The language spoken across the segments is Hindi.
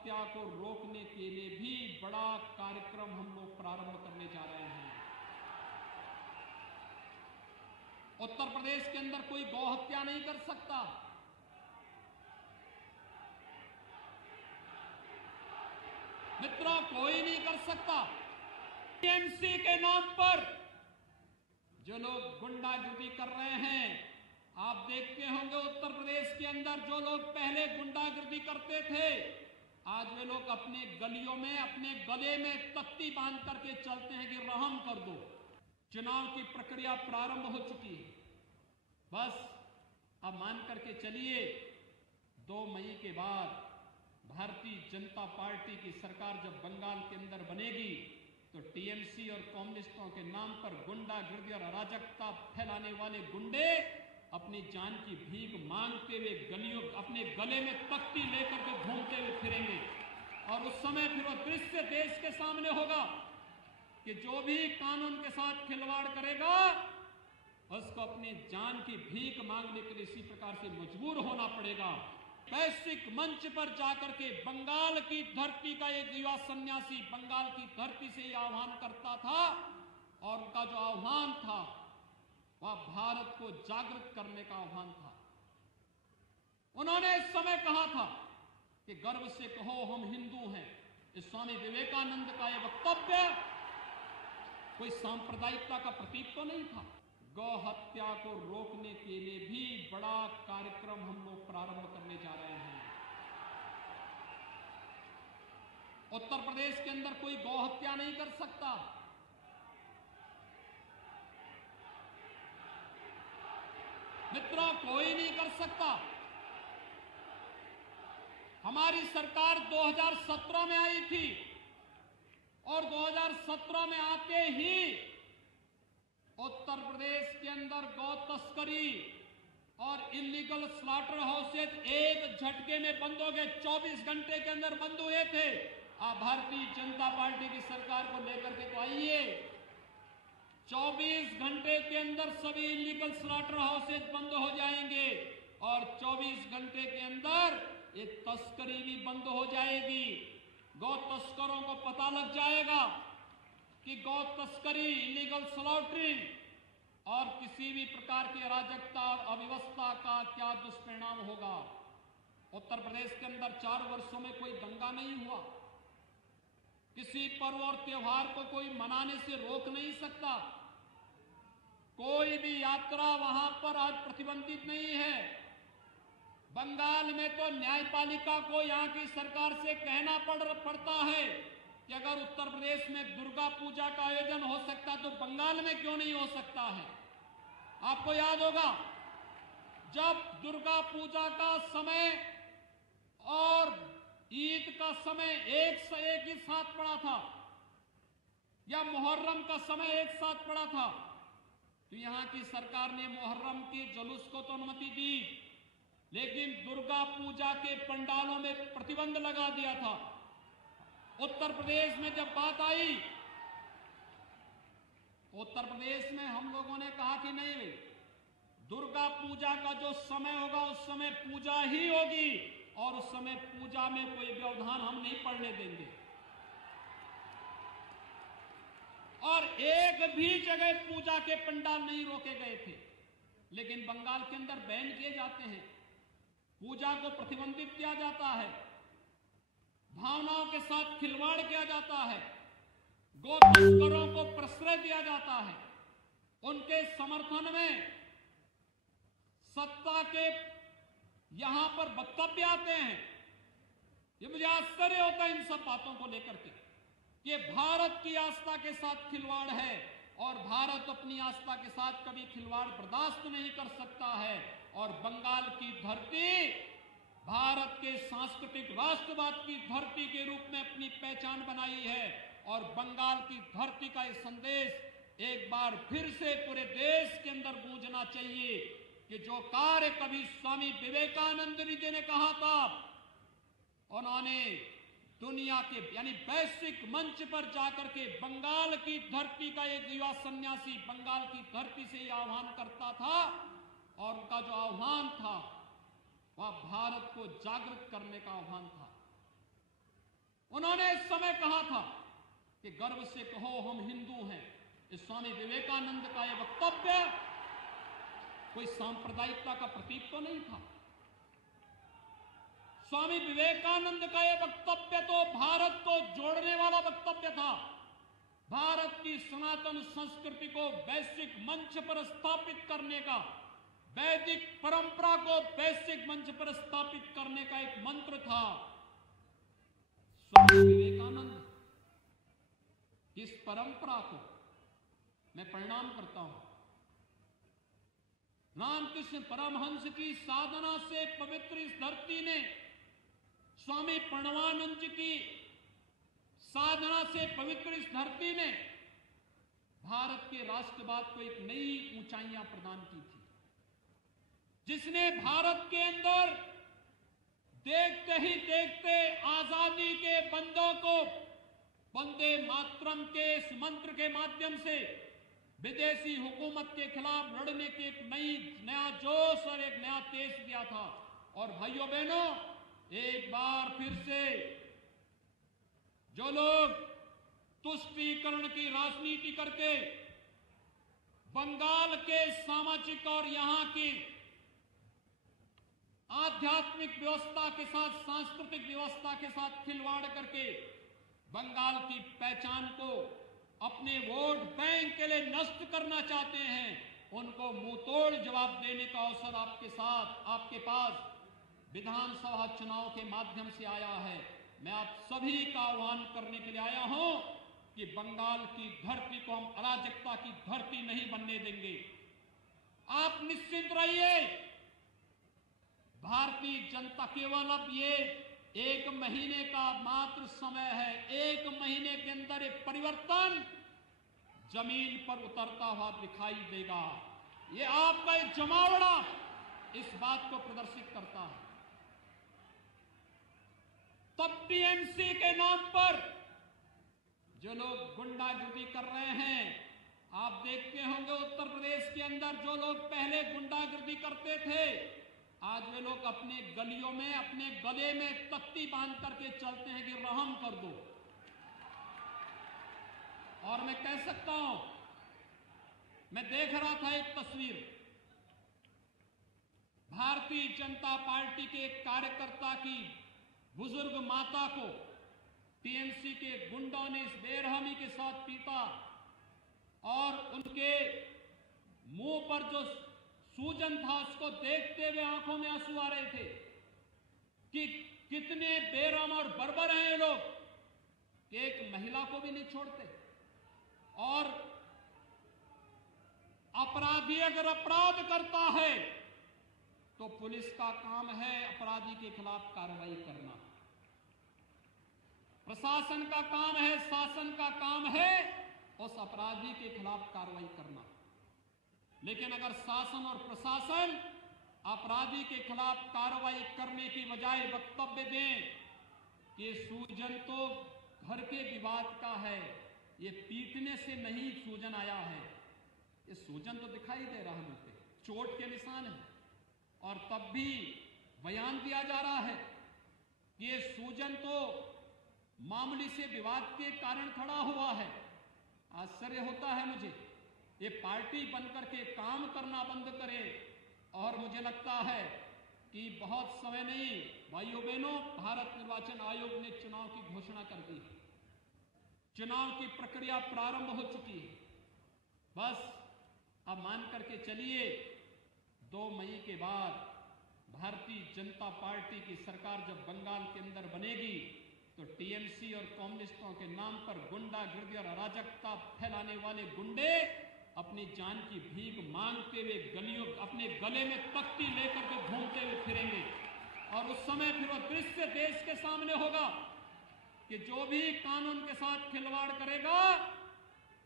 हत्या को रोकने के लिए भी बड़ा कार्यक्रम हम लोग प्रारंभ करने जा रहे हैं। उत्तर प्रदेश के अंदर कोई गौ हत्या नहीं कर सकता। मित्रों, कोई नहीं कर सकता। टीएमसी के नाम पर जो लोग गुंडागर्दी कर रहे हैं, आप देखते होंगे उत्तर प्रदेश के अंदर जो लोग पहले गुंडागर्दी करते थे, आज वे लोग अपने गलियों में अपने गले में तख्ती बांध करके चलते हैं कि रहम कर दो। चुनाव की प्रक्रिया प्रारंभ हो चुकी है। बस अब मान करके चलिए 2 मई के बाद भारतीय जनता पार्टी की सरकार जब बंगाल के अंदर बनेगी तो टीएमसी और कम्युनिस्टों के नाम पर गुंडागर्दी और अराजकता फैलाने वाले गुंडे अपनी जान की भीख मांगते हुए गलियों अपने गले में तख्ती लेकर के घूमते हुए फिरेंगे। और उस समय फिर वो दृश्य देश के सामने होगा कि जो भी कानून के साथ खिलवाड़ करेगा उसको अपनी जान की भीख मांगने के लिए इसी प्रकार से मजबूर होना पड़ेगा। वैश्विक मंच पर जाकर के बंगाल की धरती का एक युवा सन्यासी बंगाल की धरती से ही आह्वान करता था, और उनका जो आह्वान था वह भारत को जागृत करने का आह्वान था। उन्होंने इस समय कहा था कि गर्व से कहो हम हिंदू हैं। इस स्वामी विवेकानंद का यह वक्तव्य कोई सांप्रदायिकता का प्रतीक तो नहीं था। गौ हत्या को रोकने के लिए भी बड़ा कार्यक्रम हम लोग प्रारंभ करने जा रहे हैं। उत्तर प्रदेश के अंदर कोई गौ हत्या नहीं कर सकता। मित्रों, कोई नहीं कर सकता। हमारी सरकार 2017 में आई थी और 2017 में आते ही उत्तर प्रदेश के अंदर गौ तस्करी और इलीगल स्लॉटर हाउसेज एक झटके में बंद हो गए। 24 घंटे के अंदर बंद हुए थे। आप भारतीय जनता पार्टी की सरकार को लेकर के तो आइए, 24 घंटे के अंदर सभी इलीगल स्लॉटर हाउसेज बंद हो जाएंगे और 24 घंटे के अंदर ये तस्करी भी बंद हो जाएगी। गौ तस्करों को पता लग जाएगा कि गौ तस्करी, इलीगल स्लॉटरिंग और किसी भी प्रकार की अराजकता और अव्यवस्था का क्या दुष्परिणाम होगा। उत्तर प्रदेश के अंदर 4 वर्षों में कोई दंगा नहीं हुआ। किसी पर्व और त्योहार को कोई मनाने से रोक नहीं सकता। कोई भी यात्रा वहां पर आज प्रतिबंधित नहीं है। बंगाल में तो न्यायपालिका को यहां की सरकार से कहना पड़ता है कि अगर उत्तर प्रदेश में दुर्गा पूजा का आयोजन हो सकता तो बंगाल में क्यों नहीं हो सकता है। आपको याद होगा जब दुर्गा पूजा का समय और ईद का समय एक ही साथ पड़ा था या मुहर्रम का समय एक साथ पड़ा था, तो यहां की सरकार ने मुहर्रम के जुलूस को तो अनुमति दी, लेकिन दुर्गा पूजा के पंडालों में प्रतिबंध लगा दिया था। उत्तर प्रदेश में जब बात आई, उत्तर प्रदेश में हम लोगों ने कहा कि नहीं भाई, दुर्गा पूजा का जो समय होगा उस समय पूजा ही होगी और उस समय पूजा में कोई व्यवधान हम नहीं पड़ने देंगे। और एक भी जगह पूजा के पंडाल नहीं रोके गए थे। लेकिन बंगाल के अंदर बैन किए जाते हैं, पूजा को प्रतिबंधित किया जाता है, भावनाओं के साथ खिलवाड़ किया जाता है, गौ तस्करों को प्रश्रय दिया जाता है, उनके समर्थन में सत्ता के यहां पर वक्तव्य आते हैं। ये मुझे आश्चर्य होता है इन सब बातों को लेकर के कि भारत की आस्था के साथ खिलवाड़ है और भारत अपनी आस्था के साथ कभी खिलवाड़ बर्दाश्त नहीं कर सकता है। और बंगाल की धरती भारत के सांस्कृतिक राष्ट्रवाद की धरती के रूप में अपनी पहचान बनाई है और बंगाल की धरती का यह संदेश एक बार फिर से पूरे देश के अंदर गूंजना चाहिए कि जो कार्य कभी स्वामी विवेकानंद जी ने कहा था, उन्होंने दुनिया के यानी वैश्विक मंच पर जाकर के बंगाल की धरती का एक युवा सन्यासी बंगाल की धरती से यह आह्वान करता था और उनका जो आह्वान था वह भारत को जागृत करने का आह्वान था। उन्होंने इस समय कहा था कि गर्व से कहो हम हिंदू हैं। इस स्वामी विवेकानंद का यह वक्तव्य कोई सांप्रदायिकता का प्रतीक तो नहीं था। स्वामी विवेकानंद का यह वक्तव्य तो भारत को जोड़ने वाला वक्तव्य था। भारत की सनातन संस्कृति को वैश्विक मंच पर स्थापित करने का, वैदिक परंपरा को वैश्विक मंच पर स्थापित करने का एक मंत्र था। स्वामी विवेकानंद की इस परंपरा को मैं प्रणाम करता हूं। रामकृष्ण परमहंस की साधना से पवित्र इस धरती ने, स्वामी प्रणवानंद जी की साधना से पवित्र इस धरती ने भारत के राष्ट्रवाद को एक नई ऊंचाइयां प्रदान की थी, जिसने भारत के अंदर देखते ही देखते आजादी के बंदों को वंदे मातरम के इस मंत्र के माध्यम से विदेशी हुकूमत के खिलाफ लड़ने की एक नया जोश और एक नया तेज दिया था। और भाइयों बहनों, एक बार फिर से जो लोग तुष्टीकरण की राजनीति करके बंगाल के सामाजिक और यहां की आध्यात्मिक व्यवस्था के साथ, सांस्कृतिक व्यवस्था के साथ खिलवाड़ करके बंगाल की पहचान को अपने वोट बैंक के लिए नष्ट करना चाहते हैं, उनको मुंहतोड़ जवाब देने का अवसर आपके पास विधानसभा चुनाव के माध्यम से आया है। मैं आप सभी का आह्वान करने के लिए आया हूं कि बंगाल की धरती को हम अराजकता की धरती नहीं बनने देंगे। आप निश्चिंत रहिए, भारतीय जनता केवल अब ये 1 महीने का मात्र समय है। 1 महीने के अंदर एक परिवर्तन जमीन पर उतरता हुआ दिखाई देगा। ये आपका एक जमावड़ा इस बात को प्रदर्शित करता है। तब टीएमसी के नाम पर जो लोग गुंडागर्दी कर रहे हैं, आप देखते होंगे उत्तर प्रदेश के अंदर जो लोग पहले गुंडागर्दी करते थे, आज वे लोग अपने गलियों में अपने गले में तख्ती बांध करके चलते हैं कि रहम कर दो। और मैं कह सकता हूं, मैं देख रहा था एक तस्वीर, भारतीय जनता पार्टी के एक कार्यकर्ता की बुजुर्ग माता को टीएमसी के गुंडों ने इस बेरहमी के साथ पीटा और उनके मुंह पर जो सूजन था उसको देखते हुए आंखों में आंसू आ रहे थे कि कितने बेरहम और बर्बर हैं ये लोग, कि एक महिला को भी नहीं छोड़ते। और अपराधी अगर अपराध करता है तो पुलिस का काम है अपराधी के खिलाफ कार्रवाई करना, प्रशासन का काम है, शासन का काम है उस अपराधी के खिलाफ कार्रवाई करना। लेकिन अगर शासन और प्रशासन अपराधी के खिलाफ कार्रवाई करने की बजाय वक्तव्य दें कि सूजन तो घर के विवाद का है, ये पीटने से नहीं सूजन आया है, ये सूजन तो दिखाई दे रहा है, मुझ पे चोट के निशान है, और तब भी बयान दिया जा रहा है कि ये सूजन तो मामूली से विवाद के कारण खड़ा हुआ है। आश्चर्य होता है मुझे, ये पार्टी बनकर के काम करना बंद करे। और मुझे लगता है कि बहुत समय नहीं, भाइयों बहनों, भारत निर्वाचन आयोग ने चुनाव की घोषणा कर दी, चुनाव की प्रक्रिया प्रारंभ हो चुकी है। बस अब मान करके चलिए 2 मई के बाद भारतीय जनता पार्टी की सरकार जब बंगाल के अंदर बनेगी तो टीएमसी और कम्युनिस्टों के नाम पर गुंडागर्दी और अराजकता फैलाने वाले गुंडे अपनी जान की भीख मांगते हुए गलियों, अपने गले में तख्ती लेकर के घूमते हुए फिरेंगे। और उस समय फिर वह दृश्य देश के सामने होगा कि जो भी कानून के साथ खिलवाड़ करेगा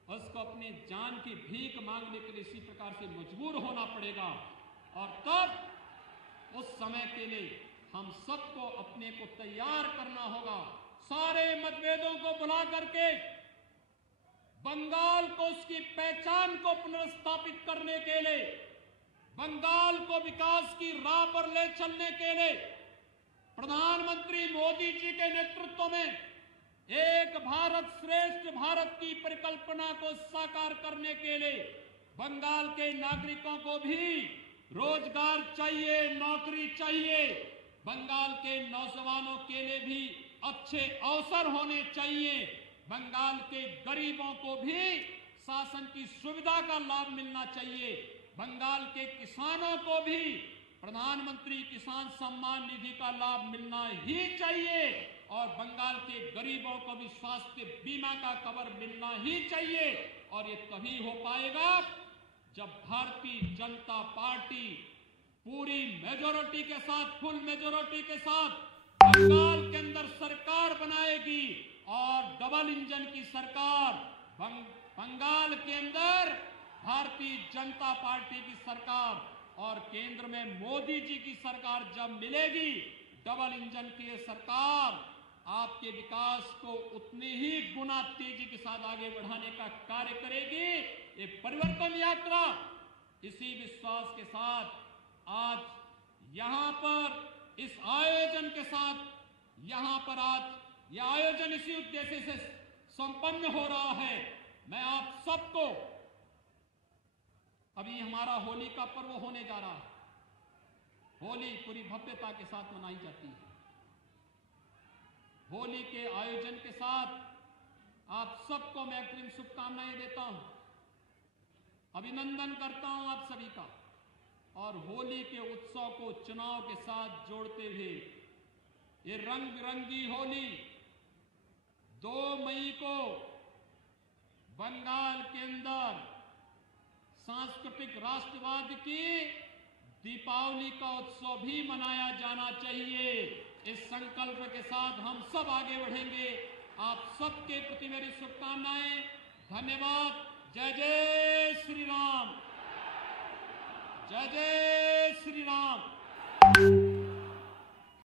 उसको अपनी जान की भीख मांगने के लिए इसी प्रकार से मजबूर होना पड़ेगा। और तब उस समय के लिए हम सबको अपने को तैयार करना होगा, सारे मतभेदों को भुला करके बंगाल को उसकी पहचान को पुनर्स्थापित करने के लिए, बंगाल को विकास की राह पर ले चलने के लिए प्रधानमंत्री मोदी जी के नेतृत्व में एक भारत श्रेष्ठ भारत की परिकल्पना को साकार करने के लिए बंगाल के नागरिकों को भी रोजगार चाहिए, नौकरी चाहिए। बंगाल के नौजवानों के लिए भी अच्छे अवसर होने चाहिए। बंगाल के गरीबों को भी शासन की सुविधा का लाभ मिलना चाहिए। बंगाल के किसानों को भी प्रधानमंत्री किसान सम्मान निधि का लाभ मिलना ही चाहिए और बंगाल के गरीबों को भी स्वास्थ्य बीमा का कवर मिलना ही चाहिए। और ये तभी हो पाएगा जब भारतीय जनता पार्टी पूरी मेजोरिटी के साथ, फुल मेजोरिटी के साथ बंगाल के अंदर सरकार बनाएगी और डबल इंजन की सरकार बंगाल के अंदर भारतीय जनता पार्टी की सरकार और केंद्र में मोदी जी की सरकार जब मिलेगी, डबल इंजन की सरकार आपके विकास को उतनी ही गुना तेजी के साथ आगे बढ़ाने का कार्य करेगी। ये परिवर्तन यात्रा इसी विश्वास के साथ आज यहां पर इस आयोजन के साथ यहां पर आज यह आयोजन इसी उद्देश्य से संपन्न हो रहा है। मैं आप सबको, अभी हमारा होली का पर्व होने जा रहा है। होली पूरी भव्यता के साथ मनाई जाती है। होली के आयोजन के साथ आप सबको मैं अग्रिम शुभकामनाएं देता हूं, अभिनंदन करता हूं आप सभी का। और होली के उत्सव को चुनाव के साथ जोड़ते हुए ये रंग बिरंगी होली 2 मई को बंगाल के अंदर सांस्कृतिक राष्ट्रवाद की दीपावली का उत्सव भी मनाया जाना चाहिए। इस संकल्प के साथ हम सब आगे बढ़ेंगे। आप सबके प्रति मेरी शुभकामनाएं। धन्यवाद। जय जय श्री राम। जय जय श्री राम।